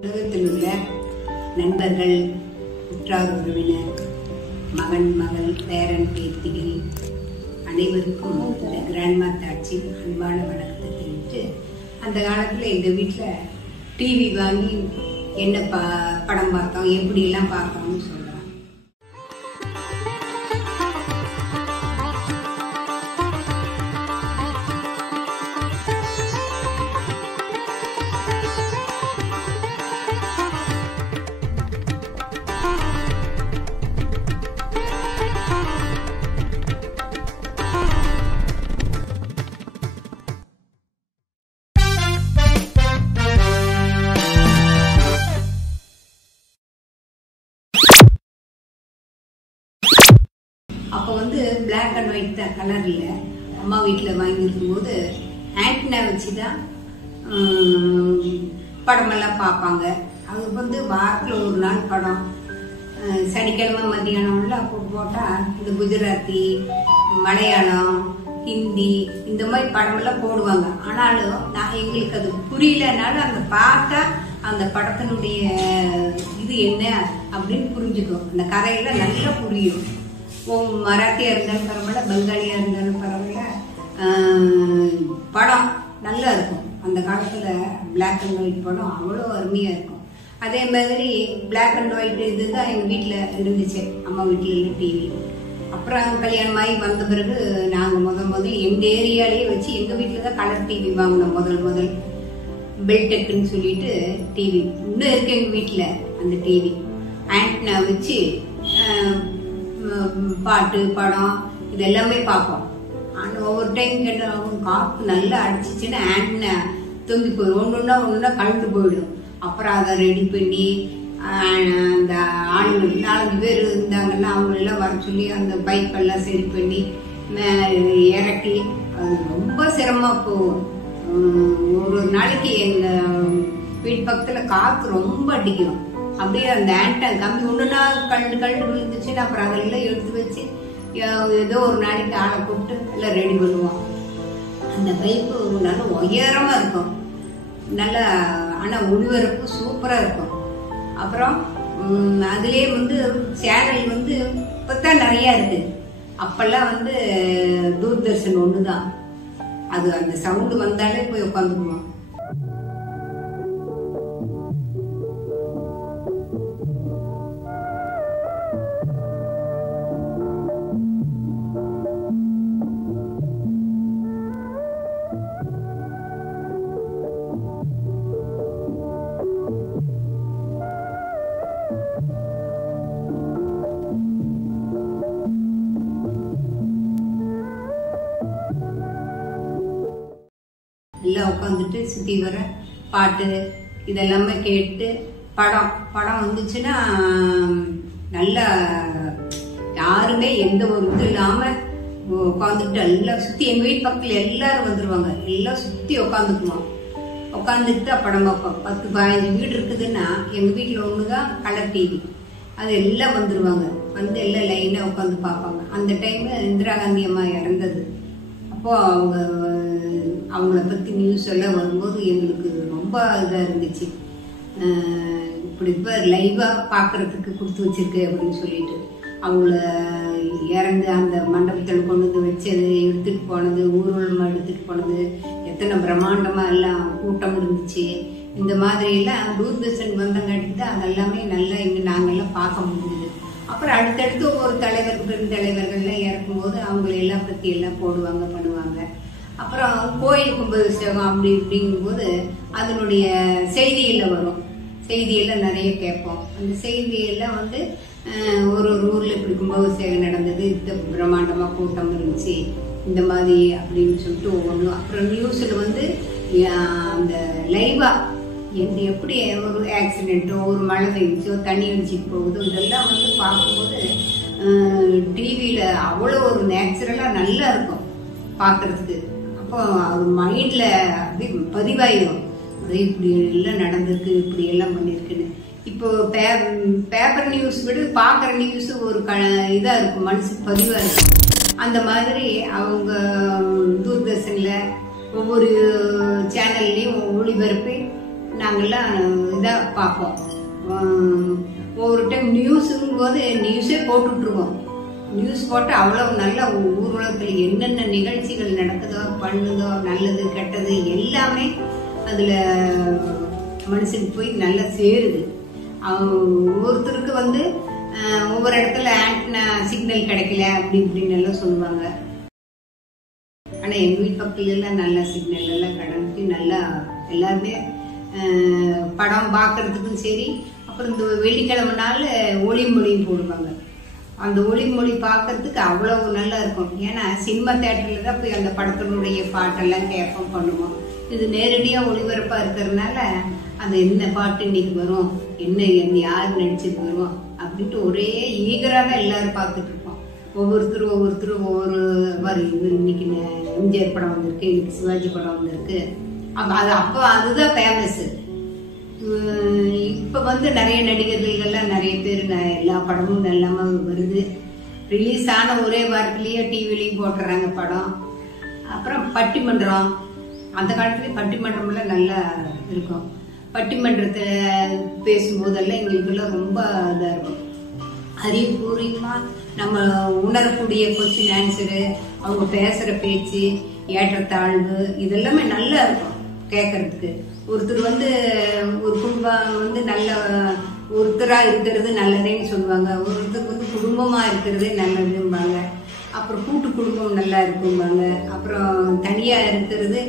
உலகத்தில் உள்ள நண்பர்கள், உற்றார் உறவினர், மகன் மகள், பேரன் பேத்திகள் அனைவருக்கும் இந்த கிராண்ட்மா தாட்சின் அன்பான வணக்கத்தை தெரிவித்து, அந்த காலத்தில் எங்கள் வீட்டில் டிவி வாங்கி என்ன படம் பார்த்தோம், எப்படியெல்லாம் பார்த்தோம்னு சொல்கிறோம். அப்போ பிளாக் அண்ட் ஒயிட் தான், கலர் இல்லை. அம்மா வீட்டில் வாங்கியிருக்கும் போது ஆண்டனா வச்சு தான் படமெல்லாம் பார்ப்பாங்க. அது வாரத்தில் ஒரு நாள் படம், சனிக்கிழமை மத்தியானம்ல அப்போ போட்டால் இந்த குஜராத்தி, மலையாளம், ஹிந்தி இந்த மாதிரி படமெல்லாம் போடுவாங்க. ஆனாலும் எங்களுக்கு அது புரியலனாலும் அந்த பார்த்தா அந்த படத்தினுடைய இது என்ன அப்படின்னு புரிஞ்சுக்கும். அந்த கதையெல்லாம் நல்லா புரியும். மராத்தியா இருந்தாலும் பரவாயில்ல, பெங்காலியா இருந்தாலும் பரவாயில்ல, படம் நல்லா இருக்கும். அந்த காலத்துல பிளாக் அண்ட் ஒயிட் படம் அவ்வளோ அருமையா இருக்கும். அதே மாதிரி பிளாக் அண்ட் ஒயிட் இதுதான் எங்க வீட்டுல இருந்துச்சு, அம்மா வீட்டுல டிவி. அப்புறம் கல்யாணம் ஆகி வந்த பிறகு நாங்க முதல் எங்க ஏரியாலேயே வச்சு எங்க வீட்டுலதான் கலர் டிவி வாங்கினோம். முதல் பெல்டெக்குன்னு சொல்லிட்டு டிவி இன்னும் இருக்கு எங்க வீட்டுல. அந்த டிவி ஆண்டனா வச்சு பாட்டு, படம் இதெல்லாமே பார்ப்போம். ஆனால் ஒவ்வொரு டைம் கேட்டால் காற்று நல்லா அடிச்சிச்சுன்னா ஆண்டனா தொங்கி போயிடும், ஒன்றுன்னா கழுந்து போயிடும். அப்புறம் அதை ரெடி பண்ணி அந்த ஆளுங்க 4-5 பேர் இருந்தாங்கன்னா அவங்களெல்லாம் வர சொல்லி அந்த பைப்பெல்லாம் சரி பண்ணி இறக்கி அது ரொம்ப சிரமமாக போகும். ஒரு நாளைக்கு எங்கள் வீட்டு பக்கத்தில் காற்று ரொம்ப அடிக்கும். அப்படியே அந்த ஆண்டன் கம்பி ஒண்ணுன்னா கழண்டு விழுந்துச்சுன்னா அப்புறம் அதெல்லாம் எடுத்து வச்சு ஏதோ ஒரு நாளைக்கு ஆளை கூப்பிட்டு எல்லாம் ரெடி பண்ணுவோம். அந்த பைப்பு நல்ல உயரமா இருக்கும், நல்லா ஆனா ஒளிபரப்பு சூப்பரா இருக்கும். அப்புறம் அதுலயே சேனல் இப்பதான் நிறைய இருக்கு. அப்பெல்லாம் தூர்தர்ஷன் ஒண்ணுதான். அது அந்த சவுண்டு வந்தாலே போய் உட்காந்துக்குவோம். எல்லாம் உட்காந்துட்டு சுத்தி வர பாட்டு இதெல்லாமே கேட்டு படம் வந்துச்சுன்னா நல்லா யாருமே எந்த ஒரு இது இல்லாம உட்காந்துட்டு எல்லாம் சுத்தி எங்க வீட்டு பக்கத்துல எல்லாரும் வந்துருவாங்க. எல்லாம் சுத்தி உட்காந்துக்குவோம். உட்காந்துட்டு படம் பார்ப்போம். 10-15 வீடு இருக்குதுன்னா எங்க வீட்டுல ஒண்ணுதான் கலர் டிவி. அது எல்லாம் வந்துருவாங்க. எல்லாம் லைனா உட்காந்து பார்ப்பாங்க. அந்த டைம் இந்திரா காந்தி அம்மா இறந்தது. அப்போ அவங்கள பத்தி நியூஸ் எல்லாம் வரும்போது எங்களுக்கு ரொம்ப இதா இருந்துச்சு. இப்படி லைவா பாக்குறதுக்கு கொடுத்து வச்சிருக்கு அப்படின்னு சொல்லிட்டு அவங்கள இறந்து அந்த மண்டபத்தில் கொண்டு வந்து வச்சது, எடுத்துட்டு போனது, ஊர்வலமா எடுத்துட்டு போனது, எத்தனை பிரம்மாண்டமா எல்லாம் கூட்டம் இருந்துச்சு. இந்த மாதிரி எல்லாம் தூர்தர்ஷன் வந்தங்காட்டி தான் அதெல்லாமே நல்லா இங்க நாங்கெல்லாம் பார்க்க முடியுது. அப்புறம் அடுத்தடுத்து ஒவ்வொரு பெருந்தலைவர்கள்லாம் இறக்கும்போது அவங்களெல்லாம் பத்தி எல்லாம் போடுவாங்க, பண்ணுவாங்க. அப்புறம் கோயில் கும்பாபிஷேகம் அப்படி இப்படிங்கும் போது அதனுடைய செய்தியெல்லாம் வரும். செய்தியெல்லாம் நிறைய கேட்போம். அந்த செய்தியெல்லாம் ஒரு ஊர்ல இப்படி கும்பாபிஷேகம் நடந்தது, இந்த பிரம்மாண்டமா கூட்டம் இருந்துச்சு, இந்த மாதிரி அப்படின்னு சொல்லிட்டு ஒவ்வொன்றும். அப்புறம் நியூஸ்ல அந்த லைவா எப்படி ஒரு ஆக்சிடென்ட்டோ, ஒரு மழை பெய்ஞ்சிச்சோ, தண்ணி அடிச்சுட்டு போகுதோ, இதெல்லாம் பார்க்கும்போது டிவியில அவ்வளோ ஒரு நேச்சுரலா நல்லா இருக்கும் பார்க்கறதுக்கு. அப்போ அது மைண்ட்ல அப்படியே பதிவாயிடும். இப்படி எல்லாம் நடந்திருக்கு, இப்படி எல்லாம் பண்ணிருக்குன்னு. இப்போ பேப்பர் நியூஸ் விட பாக்குற நியூஸ் ஒரு இதா இருக்கும், மனசுக்கு பதிவா இருக்கும். அந்த மாதிரி அவங்க தூர்தர்ஷன்ல ஒவ்வொரு சேனல்லையும் ஒளிபரப்பி நாங்கள்லாம் இதாக பார்ப்போம். ஒவ்வொரு டைம் நியூஸுங்கும் போது நியூஸே போட்டுட்ருக்கோம். நியூஸ் போட்டு அவ்வளோ நல்ல ஊர் உலகத்தில் என்னென்ன நிகழ்ச்சிகள் நடக்குதோ பண்ணுதோ நல்லது கெட்டது எல்லாமே அதில் மனுஷனுக்கு போய் நல்லா சேருது. ஒவ்வொருத்தருக்கு ஒவ்வொரு இடத்துல ஆண்டனா சிக்னல் கிடைக்கல அப்படி இப்படின்னு எல்லாம் சொல்லுவாங்க. ஆனால் எங்கள் வீட்டு பக்கத்துலாம் நல்ல சிக்னல் எல்லாம் கிடைச்சி நல்லா எல்லாருமே படம் பார்க்கறதுக்கும் சரி. அப்புறம் இந்த வெள்ளிக்கிழமை நாள் ஒளிமொழியும் போடுவாங்க. அந்த ஒளிமொழி பார்க்கறதுக்கு அவ்வளவு நல்லா இருக்கும். ஏன்னா சினிமா தேட்டரில் தான் போய் அந்த படத்தினுடைய பாட்டெல்லாம் கேட்போம் பண்ணுவோம். இது நேரடியாக ஒளிபரப்பாக இருக்கிறதுனால அது என்ன பாட்டு இன்னைக்கு வரும், என்ன யார் நடிச்சது வரும் அப்படின்ட்டு ஒரே ஈகராக தான் எல்லாரும் பார்த்துட்டு இருப்போம். ஒவ்வொருத்தரும் ஒவ்வொரு மாதிரி இன்னைக்கு எம்ஜிஆர் படம் வந்திருக்கு, இன்னைக்கு சிவாஜி படம் வந்திருக்கு. அப்போ அதுதான் ஃபேமஸ். இப்போ நிறைய நடிகர்கள்லாம் நிறைய பேர் எல்லா படமும் எல்லாமே வருது. ரிலீஸ் ஆன ஒரே வாரத்திலேயே டிவிலையும் போட்டுறாங்க படம். அப்புறம் பட்டிமன்றம், அந்த காலத்துலேயும் பட்டிமன்றம்லாம் நல்லா இருக்கும். பட்டிமன்றத்தில் பேசும்போதெல்லாம் எங்களுக்கெல்லாம் ரொம்ப இதாக இருக்கும். அறிவுபூர்வமாக நம்ம உணரக்கூடிய கொஸ்டின் ஆன்சரு, அவங்க பேசுகிற பேச்சு, ஏற்றத்தாழ்வு இதெல்லாமே நல்லா இருக்கும் கேட்கறதுக்கு. ஒருத்தர் ஒரு குடும்பம் நல்ல ஒருத்தராக இருக்கிறது நல்லதுன்னு சொல்லுவாங்க. ஒருத்தருக்கு குடும்பமாக இருக்கிறதே நல்லதும்பாங்க. அப்புறம் கூட்டு குடும்பம் நல்லா இருக்கும்பாங்க. அப்புறம் தனியாக இருக்கிறது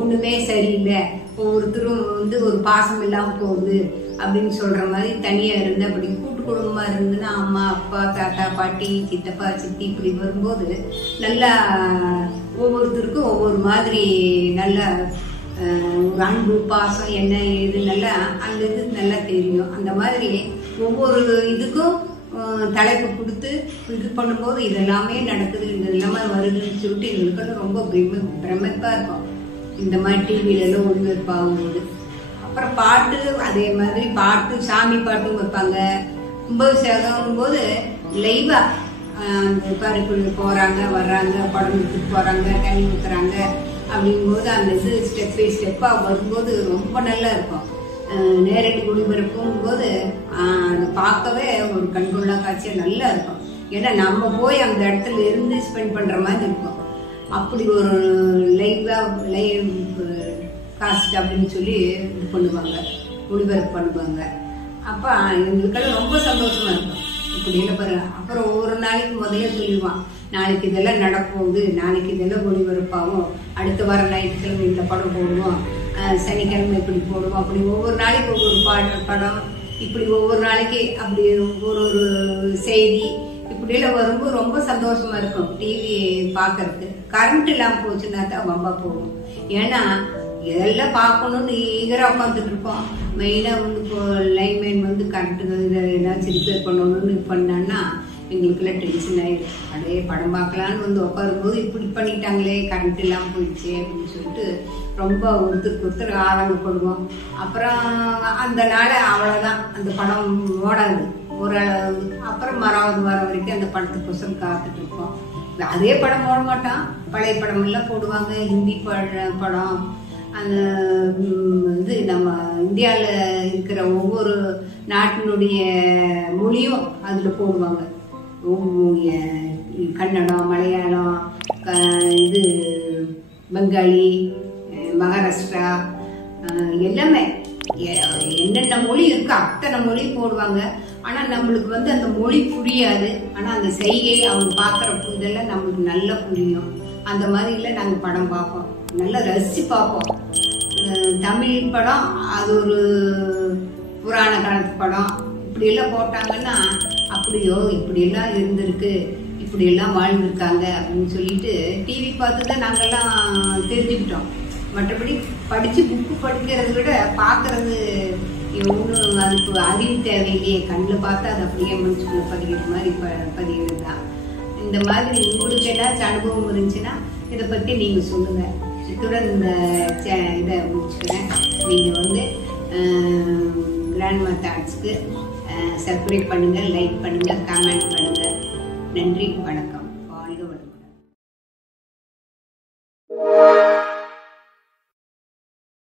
ஒன்றுமே சரியில்லை, ஒவ்வொருத்தரும் ஒரு பாசம் இல்லாமல் போகுது அப்படின்னு சொல்கிற மாதிரி தனியாக இருந்து. அப்படி கூட்டு குடும்பமாக இருந்துன்னா அம்மா அப்பா தாத்தா பாட்டி சித்தப்பா சித்தி இப்படி வரும்போது நல்லா ஒவ்வொருத்தருக்கும் ஒவ்வொரு மாதிரி நல்லா ஒரு அன்பு பாசம் என்ன இது நல்லா அந்த இது நல்லா தெரியும். அந்த மாதிரி ஒவ்வொரு இதுக்கும் தலைப்பு கொடுத்து இது பண்ணும்போது இதெல்லாமே நடக்குது, இது எல்லாமே வருதுன்னு சொல்லிட்டு எங்களுக்கு ரொம்ப பிரமிப்பாக இருக்கும் இந்த மாதிரி டிவிலெல்லாம் ஒளிபரப்பாகும்போது. அப்புறம் பாட்டு அதே மாதிரி பாட்டு சாமி பாட்டும் வைப்பாங்க. கும்பாபிஷேகம் போது லைவா அந்த பருக்குள்ள போறாங்க வர்றாங்க, படம் எடுத்துட்டு போறாங்க, தண்ணி ஊத்துறாங்க அப்படிங்கும்போது அந்த இது ஸ்டெப் பை ஸ்டெப்பா வரும்போது ரொம்ப நல்லா இருக்கும். நேரடி ஒளிபரப்பும் போது பார்க்கவே ஒரு கண்கொள்ளா காட்சியா நல்லா இருக்கும். ஏன்னா நம்ம போய் அந்த இடத்துல இருந்து ஸ்பெண்ட் பண்ற மாதிரி இருக்கும். அப்படி ஒரு லைவ் காஸ்ட் அப்படின்னு சொல்லி இது பண்ணுவாங்க, ஒளிபரப்பு பண்ணுவாங்க. அப்ப எங்களுக்கெல்லாம் ரொம்ப சந்தோஷமா இருக்கும். இப்படி எல்லாம் பாருங்க. அப்புறம் ஒவ்வொரு நாளைக்கு முதல்ல சொல்லிடுவான், நாளைக்கு இதெல்லாம் நடப்போகுது, நாளைக்கு இதெல்லாம் ஒளிபரப்பாகும், அடுத்த வாரம் ஞாயிற்றுக்கிழமை இந்த படம் போடுவோம், சனிக்கிழமை இப்படி போடுவோம். அப்படி ஒவ்வொரு நாளைக்கு ஒவ்வொரு படம், இப்படி ஒவ்வொரு நாளைக்கு அப்படி ஒரு செய்தி இப்படியெல்லாம் வரும்போது ரொம்ப சந்தோஷமா இருக்கும் டிவி பார்க்கறதுக்கு. கரண்ட் இல்லாமல் போச்சுன்னா தான் வம்பா போகும். ஏன்னா இதெல்லாம் பார்க்கணும்னு ஈகரா உட்காந்துட்டு இருப்போம். மெயினாக இப்போ லைன்மேன் கரண்ட்டு ஏதாச்சும் ரிப்பேர் பண்ணணும்னு பண்ணான்னா எங்களுக்கெல்லாம் டென்ஷன் ஆயிடும். அப்படியே படம் பார்க்கலான்னு உட்காரும்போது இப்படி பண்ணிட்டாங்களே, கரண்ட் இல்லாமல் போயிடுச்சு அப்படின்னு சொல்லிட்டு ரொம்ப ஒருத்தருக்கு ஆரம்பப்படுவோம். அப்புறம் அந்த நாள் அவ்வளோதான், அந்த படம் ஓடாது. அப்புறம் மறாவது வாரம் வரைக்கும் அந்த படத்துக்கோசரம் காத்துட்டு இருப்போம். அதே படம் போட மாட்டான், பழைய படம் எல்லாம் போடுவாங்க. ஹிந்தி படம், அந்த இது நம்ம இந்தியாவில் இருக்கிற ஒவ்வொரு நாட்டினுடைய மொழியும் அதில் போடுவாங்க. கன்னடம், மலையாளம், இது பெங்காலி, மகாராஷ்டிரா எல்லாமே என்னென்ன மொழி இருக்கோ அத்தனை மொழி போடுவாங்க. ஆனால் நம்மளுக்கு அந்த மொழி புரியாது. ஆனால் அந்த செய்கை அவங்க பார்க்குற இதெல்லாம் நம்மளுக்கு நல்லா புரியும். அந்த மாதிரிலாம் நாங்கள் படம் பார்ப்போம், நல்லா ரசித்து பார்ப்போம். தமிழ் படம் அது ஒரு புராண காலத்து படம் இப்படியெல்லாம் போட்டாங்கன்னா அப்படியோ இப்படியெல்லாம் இருந்திருக்கு, இப்படியெல்லாம் வாழ்ந்துருக்காங்க அப்படின்னு சொல்லிட்டு டிவி பார்த்து தான் நாங்கள்லாம் தெரிஞ்சுக்கிட்டோம். மற்றபடி படித்து புக்கு படிக்கிறத விட பார்க்கறது ஒன்றும் அதுக்கு அறிவு தேவையில்லையே, கண்ணில் பார்த்தா அது அப்படியே மனுஷனுக்கு பதிகிற மாதிரி பதிகிறது தான். இந்த மாதிரி உங்களுக்கு ஏதாச்சும் அனுபவம் இருந்துச்சுன்னா இதை பற்றி நீங்கள் சொல்லுங்கள். இத்துடன் இந்த இதை முடிச்சுக்கிறேன். நீங்கள் கிராண்ட்மா தாட்ஸ்க்கு சப்ஸ்கிரைப் பண்ணுங்கள், லைக் பண்ணுங்கள், கமெண்ட் பண்ணுங்கள். நன்றி, வணக்கம்.